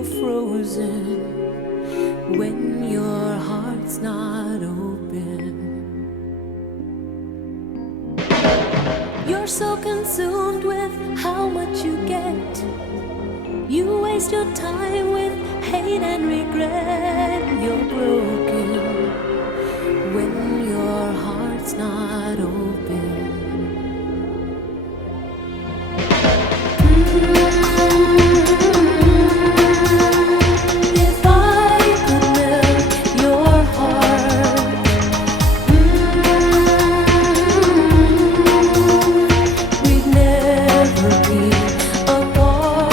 you're frozen when your heart's not open. You're so consumed with how much you get. You waste your time with hate and regret. You're broken when your heart's not open. If I could melt your heart, we'd never be apart.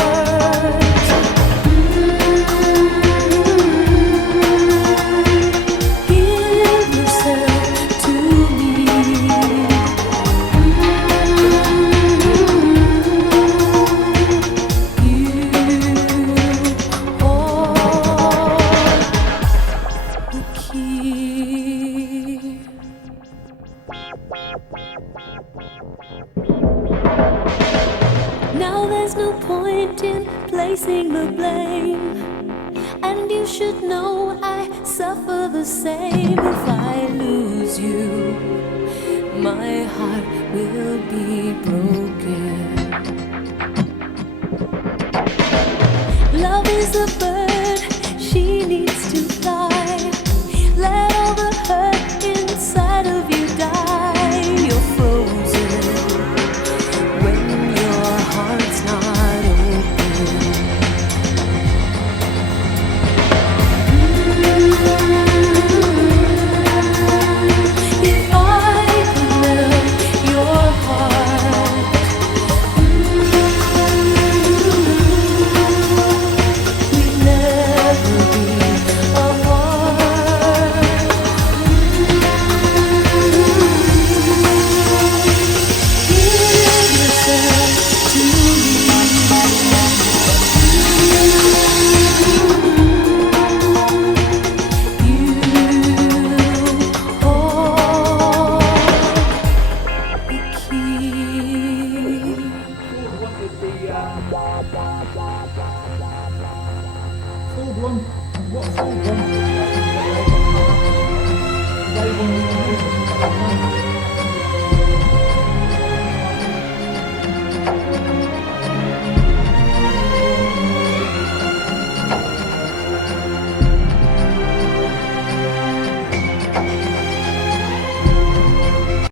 Give yourself to me. Now there's no point in placing the blame, and you should know I suffer the same. If I lose you, my heart will be broken. Love is a bird, she needs to fly. Let all the hurt inside of you die. You're frozen when your heart's not open. If I could melt your heart, we'd never be apart. Give yourself to me. You hold the key. Full blonde. What full blonde?